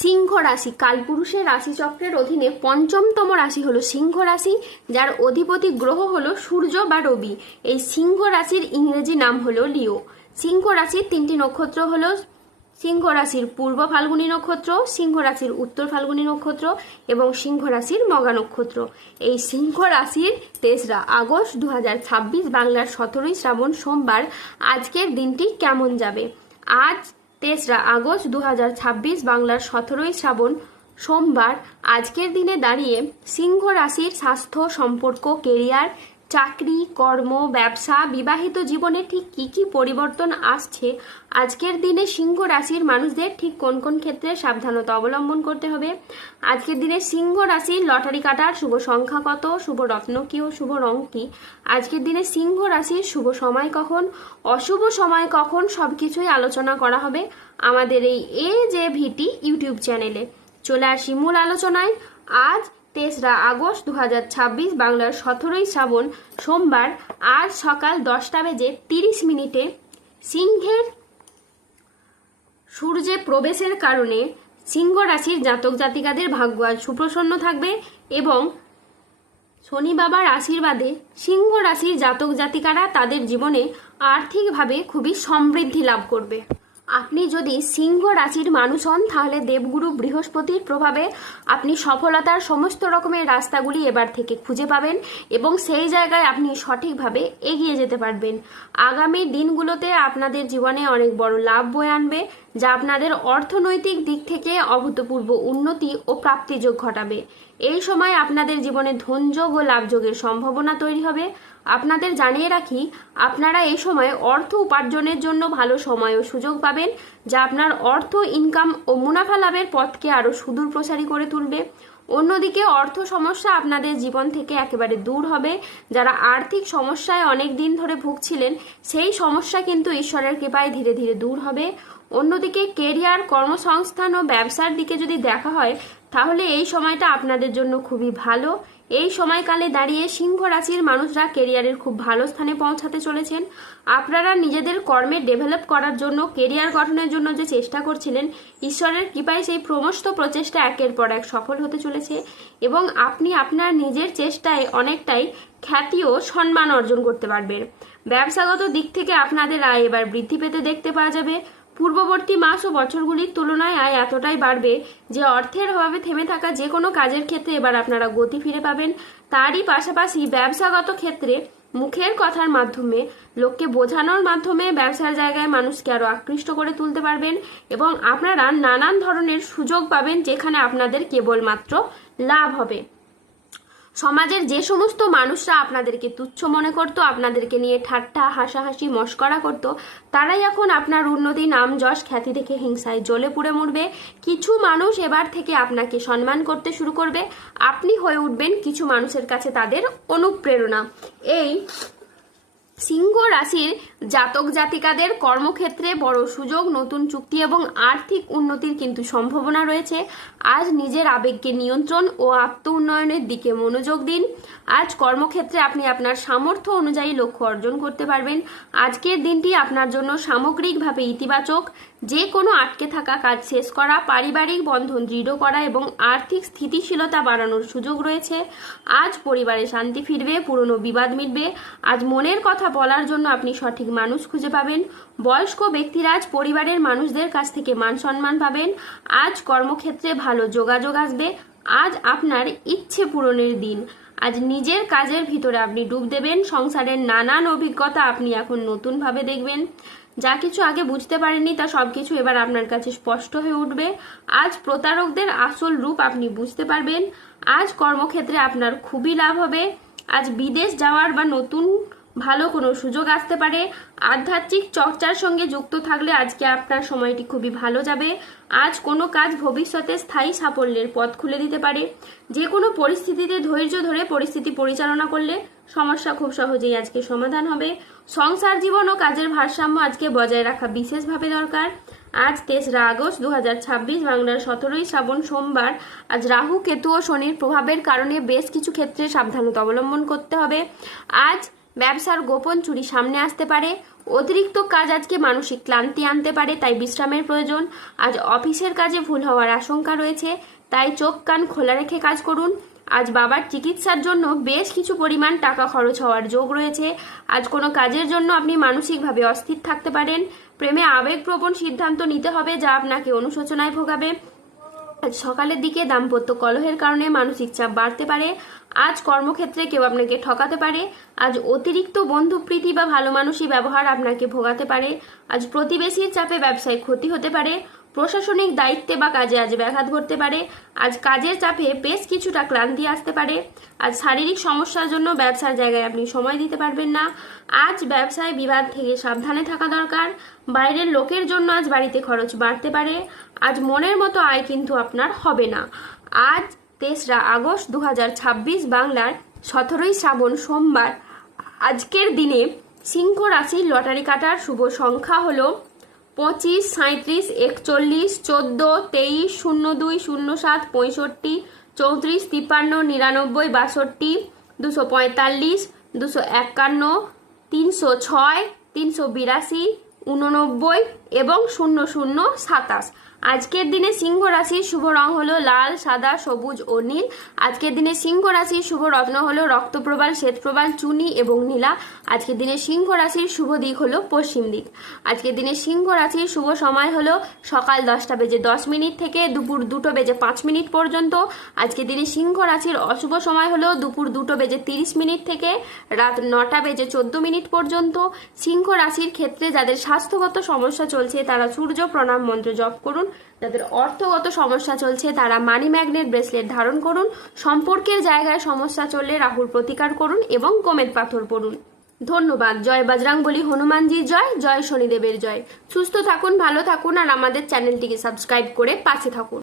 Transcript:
সিংহ রাশি কালপুরুষের রাশিচক্রের অধীনে পঞ্চমতম রাশি হলো সিংহ রাশি, যার অধিপতি গ্রহ হলো সূর্য বা রবি। এই সিংহ রাশির ইংরেজি নাম হলো লিও। সিংহ রাশির তিনটি নক্ষত্র হলো সিংহ রাশির পূর্ব ফাল্গুনী নক্ষত্র, সিংহ রাশির উত্তর ফাল্গুনী নক্ষত্র এবং সিংহ রাশির মঘা নক্ষত্র। এই সিংহ রাশির 3রা আগস্ট 2026 বাংলার 17ই শ্রাবণ সোমবার আজকের দিনটি কেমন যাবে। আজ 3রা আগস্ট 2026 বাংলার 17ই শ্রাবণ সোমবার আজকের দিনে দাঁড়িয়ে সিংহ রাশির স্বাস্থ্য, সম্পর্ক, কেরিয়ার, চাকরি, কর্ম, ব্যবসা, বিবাহিত জীবনে ঠিক কি কি পরিবর্তন আসছে, আজকের দিনে সিংহ রাশির মানুষদের ঠিক কোন কোন ক্ষেত্রে সাবধানতা অবলম্বন করতে হবে, আজকের দিনে সিংহ রাশির লটারি কাটার শুভ সংখ্যা কত, শুভ রত্ন কি ও শুভ রং কি, আজকের দিনে সিংহ রাশির শুভ সময় কখন, অশুভ সময় কখন, সবকিছুই আলোচনা করা হবে আমাদের এই AJVT ইউটিউব চ্যানেলে। চলে আসি মূল আলোচনায়। আজ 3রা আগস্ট 2026 বাংলার 17ই শ্রাবণ সোমবার আজ সকাল 10:30 সিংহের সূর্যে প্রবেশের কারণে সিংহ রাশির জাতক জাতিকাদের ভাগ্য আজ সুপ্রসন্ন থাকবে এবং শনি বাবার আশীর্বাদে সিংহ রাশির জাতক জাতিকারা তাদের জীবনে আর্থিকভাবে খুবই সমৃদ্ধি লাভ করবে। আপনি যদি সিংহ রাশির মানুষ হন তাহলে দেবগুরু বৃহস্পতির প্রভাবে আপনি সফলতার সমস্ত রকমের রাস্তাগুলি এবার থেকে খুঁজে পাবেন এবং সেই জায়গায় আপনি সঠিকভাবে এগিয়ে যেতে পারবেন। আগামী দিনগুলোতে আপনাদের জীবনে অনেক বড় লাভ বয়ে আনবে, যা আপনাদের অর্থনৈতিক দিক থেকে অভূতপূর্ব উন্নতি ও প্রাপ্তিযোগ ঘটাবে। এই সময় আপনাদের জীবনে ধনযোগ ও লাভযোগের সম্ভাবনা তৈরি হবে। আপনাদের জানিয়ে রাখি, আপনারা এই সময় অর্থ উপার্জনের জন্য ভালো সময় ও সুযোগ পাবেন, যা আপনার অর্থ ইনকাম ও মুনাফা লাভের পথকে আরও সুদূর প্রসারী করে তুলবে। অন্যদিকে অর্থ সমস্যা আপনাদের জীবন থেকে একেবারে দূর হবে। যারা আর্থিক সমস্যায় অনেক দিন ধরে ভুগছিলেন, সেই সমস্যা কিন্তু ঈশ্বরের কৃপায় ধীরে ধীরে দূর হবে। অন্যদিকে কেরিয়ার, কর্মসংস্থান ও ব্যবসার দিকে যদি দেখা হয় তাহলে এই সময়টা আপনাদের জন্য খুবই ভালো। এই সময়কালে দাঁড়িয়ে সিংহ রাশির মানুষরা কেরিয়ারের খুব ভালো স্থানে পৌঁছাতে চলেছেন। আপনারা নিজেদের কর্মে ডেভেলপ করার জন্য, কেরিয়ার গঠনের জন্য যে চেষ্টা করছিলেন, ঈশ্বরের কৃপায় সেই সমস্ত প্রচেষ্টা একের পর এক সফল হতে চলেছে এবং আপনি আপনার নিজের চেষ্টায় অনেকটাই খ্যাতি ও সম্মান অর্জন করতে পারবেন। ব্যবসাগত দিক থেকে আপনাদের আয় এবার বৃদ্ধি পেতে দেখতে পাওয়া যাবে। পূর্ববর্তী মাস ও বছরগুলির তুলনায় আয় এতটাই বাড়বে যে অর্থের অভাবে থেমে থাকা যে কোনো কাজের ক্ষেত্রে এবার আপনারা গতি ফিরে পাবেন। তারই পাশাপাশি ব্যবসাগত ক্ষেত্রে মুখের কথার মাধ্যমে, লোককে বোঝানোর মাধ্যমে ব্যবসার জায়গায় মানুষকে আরও আকৃষ্ট করে তুলতে পারবেন এবং আপনারা নানান ধরনের সুযোগ পাবেন যেখানে আপনাদের কেবলমাত্র লাভ হবে। সমাজের যে সমস্ত মানুষরা আপনাদেরকে তুচ্ছ মনে করত, আপনাদেরকে নিয়ে ঠাট্টা, হাসাহাসি, মস্করা করত, তারাই এখন আপনার উন্নতি, নাম, যশ, খ্যাতি দেখে হিংসায় জ্বলে পুড়ে মরবে। কিছু মানুষ এবার থেকে আপনাকে সম্মান করতে শুরু করবে। আপনি হয়ে উঠবেন কিছু মানুষের কাছে তাদের অনুপ্রেরণা। এই সিংহ রাশির জাতক জাতিকাদের কর্মক্ষেত্রে বড় সুযোগ, নতুন চুক্তি এবং আর্থিক উন্নতির কিন্তু সম্ভাবনা রয়েছে। আজ নিজের আবেগকে নিয়ন্ত্রণ ও আত্ম উন্নয়নের দিকে মনোযোগ দিন। আজ কর্মক্ষেত্রে আপনি আপনার সামর্থ্য অনুযায়ী লক্ষ্য অর্জন করতে পারবেন। আজকের দিনটি আপনার জন্য সামগ্রিকভাবে ইতিবাচক। যে কোনো আটকে থাকা কাজ শেষ করা, পারিবারিক বন্ধন দৃঢ় করা এবং আর্থিক স্থিতিশীলতা বাড়ানোর সুযোগ রয়েছে। আজ পরিবারে শান্তি ফিরবে, পুরনো বিবাদ মিটবে। আজ মনের কথা বলার জন্য আপনি সঠিক মানুষ খুঁজে পাবেন। বয়স্ক ব্যক্তিরা আজ পরিবারের মানুষদের কাছ থেকে মান সম্মান পাবেন। আজ কর্মক্ষেত্রে ভালো যোগাযোগ আসবে। আজ আপনার ইচ্ছে পূরণের দিন। আজ নিজের কাজের ভিতরে আপনি ডুব দেবেন। সংসারের নানান অভিজ্ঞতা আপনি এখন নতুনভাবে দেখবেন। যা কিছু আগে বুঝতে পারেননি তা সবকিছু এবার আপনার কাছে স্পষ্ট হয়ে উঠবে। আজ প্রতারকদের আসল রূপ আপনি বুঝতে পারবেন। আজ কর্মক্ষেত্রে আপনার খুবই লাভ হবে। আজ বিদেশ যাওয়ার বা নতুন ভালো কোনো সুযোগ আসতে পারে। আধ্যাত্মিক চর্চার সঙ্গে যুক্ত থাকলে আজকে আপনার সময়টি খুবই ভালো যাবে। আজ কোনো কাজ ভবিষ্যতে স্থায়ী সাফল্যের পথ খুলে দিতে পারে। যে কোনো পরিস্থিতিতে ধৈর্য ধরে পরিস্থিতি পরিচালনা করলে সমস্যা খুব সহজেই আজকে সমাধান হবে। সংসার জীবন ও কাজের ভারসাম্য আজকে বজায় রাখা বিশেষভাবে দরকার। আজ 3রা আগস্ট 2026 বাংলার 17ই শ্রাবণ সোমবার আজ রাহু, কেতু ও শনির প্রভাবের কারণে বেশ কিছু ক্ষেত্রে সাবধানতা অবলম্বন করতে হবে। আজ ব্যবসার গোপন চুরি সামনে আসতে পারে। অতিরিক্ত কাজ আজকে মানসিক ক্লান্তি আনতে পারে, তাই বিশ্রামের প্রয়োজন। আজ অফিসের কাজে ভুল হওয়ার আশঙ্কা রয়েছে, তাই চোখ কান খোলা রেখে কাজ করুন। আজ বাবার চিকিৎসার জন্য বেশ কিছু পরিমাণ টাকা খরচ হওয়ার যোগ রয়েছে। আজ কোনো কাজের জন্য আপনি মানসিকভাবে অস্থির থাকতে পারেন। প্রেমে আবেগপ্রবণ সিদ্ধান্ত নিতে হবে, যা আপনাকে অনুশোচনায় ভোগাবে। আজ সকালের দিকে দাম্পত্য কলহের কারণে মানসিক চাপ বাড়তে পারে। আজ কর্মক্ষেত্রে কেউ আপনাকে ঠকাতে পারে। আজ অতিরিক্ত বন্ধুপ্রীতি বা ভালো মানুষই ব্যবহার আপনাকে ভোগাতে পারে। আজ প্রতিবেশীর চাপে ব্যবসায় ক্ষতি হতে পারে। প্রশাসনিক দায়িত্বে বা কাজে আজ ব্যাঘাত ঘটতে পারে। আজ কাজের চাপে বেশ কিছুটা ক্লান্তি আসতে পারে। আজ শারীরিক সমস্যার জন্য ব্যবসার জায়গায় আপনি সময় দিতে পারবেন না। আজ ব্যবসায় বিবাদ থেকে সাবধানে থাকা দরকার। বাইরের লোকের জন্য আজ বাড়িতে খরচ বাড়তে পারে। আজ মনের মতো আয় কিন্তু আপনার হবে না। আজ 3রা আগস্ট 2026 বাংলার 17ই শ্রাবণ সোমবার। আজকের দিনে সিংহ রাশির লটারি কাটার শুভ সংখ্যা হলো 25, 37, 41, 14, 23, 02, 07, 65, 34, 53, 99, 62, 245, 251, 306, 382, 89 এবং 0027। আজকের দিনে সিংহ রাশির শুভ রং হলো লাল, সাদা, সবুজ ও নীল। আজকের দিনে সিংহ রাশির শুভ রত্ন হলো রক্তপ্রবাল, শ্বেতপ্রবাল, চুনি এবং নীলা। আজকের দিনে সিংহ রাশির শুভ দিক হলো পশ্চিম দিক। আজকের দিনে সিংহ রাশির শুভ সময় হলো সকাল 10:10 থেকে দুপুর 2:05 পর্যন্ত। আজকের দিনে সিংহ রাশির অশুভ সময় হলো দুপুর 2:30 থেকে রাত 9:14 পর্যন্ত। সিংহ রাশির ক্ষেত্রে যাদের স্বাস্থ্যগত সমস্যা চলছে তারা সূর্য প্রণাম মন্ত্র জপ করুন। যাদের অর্থগত সমস্যা চলছে তারা মানি ম্যাগনেট ব্রেসলেট ধারণ করুন। সম্পর্কের জায়গায় সমস্যা চললে রাহুর প্রতিকার করুন এবং গোমেদ পাথর পড়ুন। ধন্যবাদ। জয় বজরংবলী হনুমানজির জয়, জয় শনিদেবের জয়। সুস্থ থাকুন, ভালো থাকুন আর আমাদের চ্যানেলটিকে সাবস্ক্রাইব করে পাশে থাকুন।